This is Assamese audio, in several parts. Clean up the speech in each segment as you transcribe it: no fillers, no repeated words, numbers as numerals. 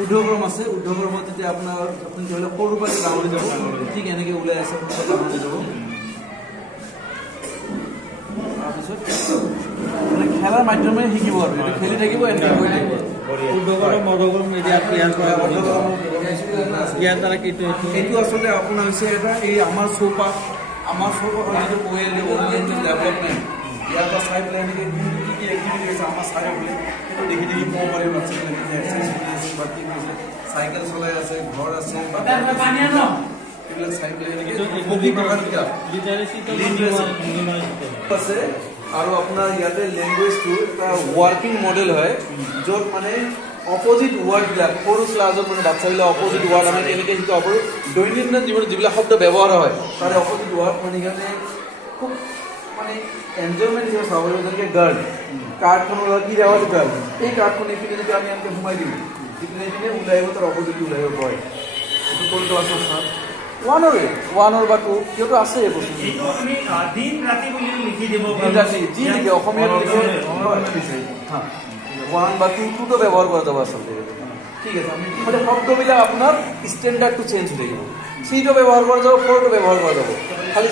উদ্যোগৰম আছে উদ্যোগৰমত যেতিয়া আপোনাৰ আপুনি ধৰি লওক সৰু পৰা ডাঙৰ যাব ঠিক এনেকৈ ওলাই আছে ডাঙৰ যাব তাৰপিছত মানে খেলাৰ মাধ্যমেৰে শিকিব আৰু খেলি থাকিব এনেকৈ কৰি থাকিব উদ্যোগৰম মদগৰম ইয়াৰ দ্বাৰা এইটো আচলতে আপোনাৰ হৈছে এটা এই আমাৰ চৌপাশ যিটো পৰিয়ালি ডেভেলপমেণ্ট ইয়াৰ পৰা চাই পেলাই এনেকৈ কি কি এক্টিভিটি হৈছে আমাৰ চাৰিওফালে সেইটো দেখি দেখি ক'ব পাৰিম বাচ্চাবিলাকে এক্সাৰচাইজ কৰি আছে বা কি কৰিছে চাইকেল চলাই আছে ঘৰ আছে এইবিলাক চাই পেলাই আছে আৰু আপোনাৰ ইয়াতে লেংগুৱেজটো এটা ৱাৰ্কিং মডেল হয় য'ত মানে অপজিট ৱাৰ্ডবিলাক সৰু ক্লাছত মানে বাচ্চাবিলাক অপজিট ৱাৰ্ড আমি কেনেকৈ শিকাব পাৰোঁ দৈনন্দিন জীৱনত যিবিলাক শব্দ ব্যৱহাৰ হয় তাৰে অপজিট ৱাৰ্ড মানে সিহঁতে খুব মানে এনজয়মেণ্ট হিচাপে চাব লাগিব যেনেকৈ গাৰ্ল কাৰ্ডখনৰ কি দেৱাল গাৰ্ল এই কাৰ্ডখন এইপিনে যদি আমি এনেকৈ সোমাই দিওঁ ইপিনে ইপিনে ওলাই আহিব তাৰ অপজিট ওলাই আহিব কয় এইটো কোনটো আছে ছাৰ ওৱানৰ বা টু সিহঁতো আছে এই বস্তু যি লিখে অসমীয়াত লিখে ওৱান বা টুটো ব্যৱহাৰ কৰা যাব আচলতে ঠিক আছে মানে শব্দবিলাক আপোনাৰ ষ্টেণ্ডাৰ্ডটো চেঞ্জ হৈ থাকিব থ্ৰীটো ব্যৱহাৰ কৰা যাব ফ'ৰটো ব্যৱহাৰ কৰা যাব খালি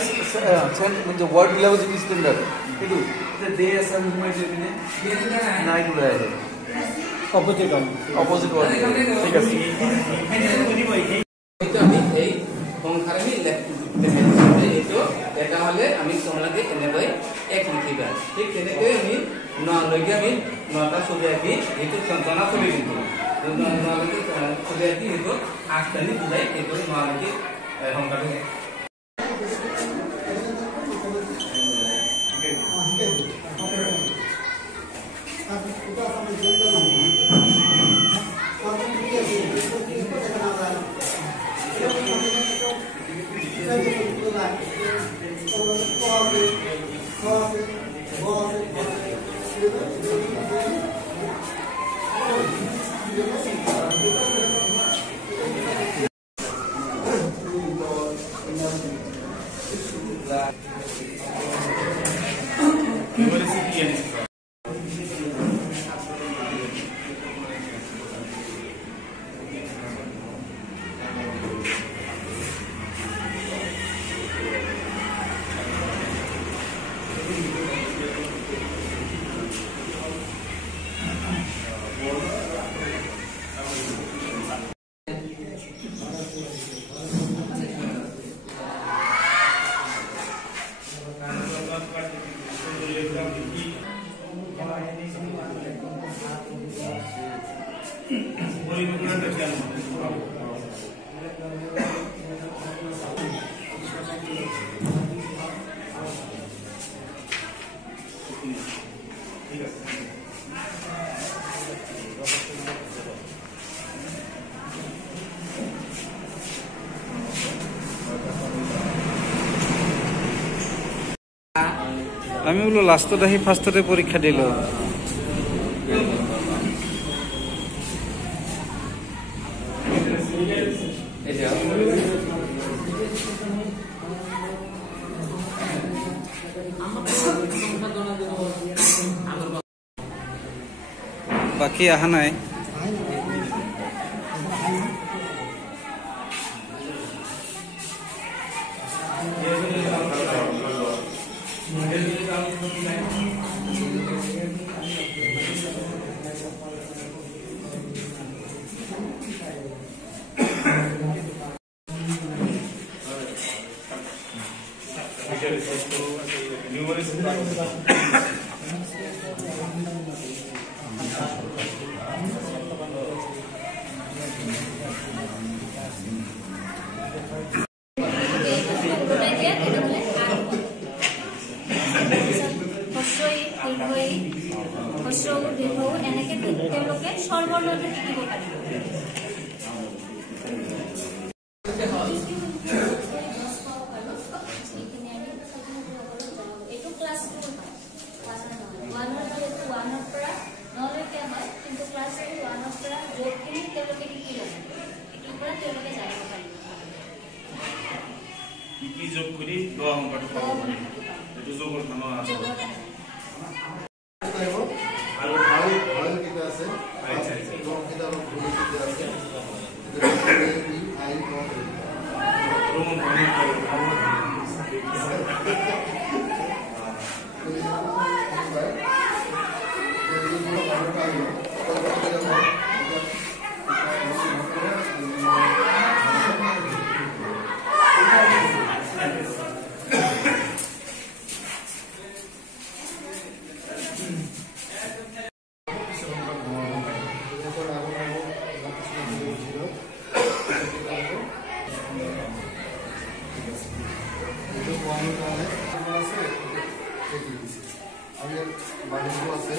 ৱাৰ্ডবিলাকৰ যিটো ষ্টেণ্ডাৰ্ড সেইটো ডে আছে আমি সোমাই দি পিনে নাইট ওলাই আহে অপজিট ৱাৰ্ড ঠিক আছে এইটো এটা হলে আমি তোমালোকে এনেকৈ এক লিখিবা ঠিক তেনেকৈ আমি নলৈকে আমি নটা ছবি আঁকি এইটো জনা ছবি কিন্তু নলৈকে ছবি আঁকি সেইটো আঠটানি বুজাই সেইটো নলৈকে সংখ্যাটো আমি বোলো লাষ্টত আহি ফাৰ্ষ্টতে পৰীক্ষা দিলো বাকি আহা নাই বাড়িগুলো আছে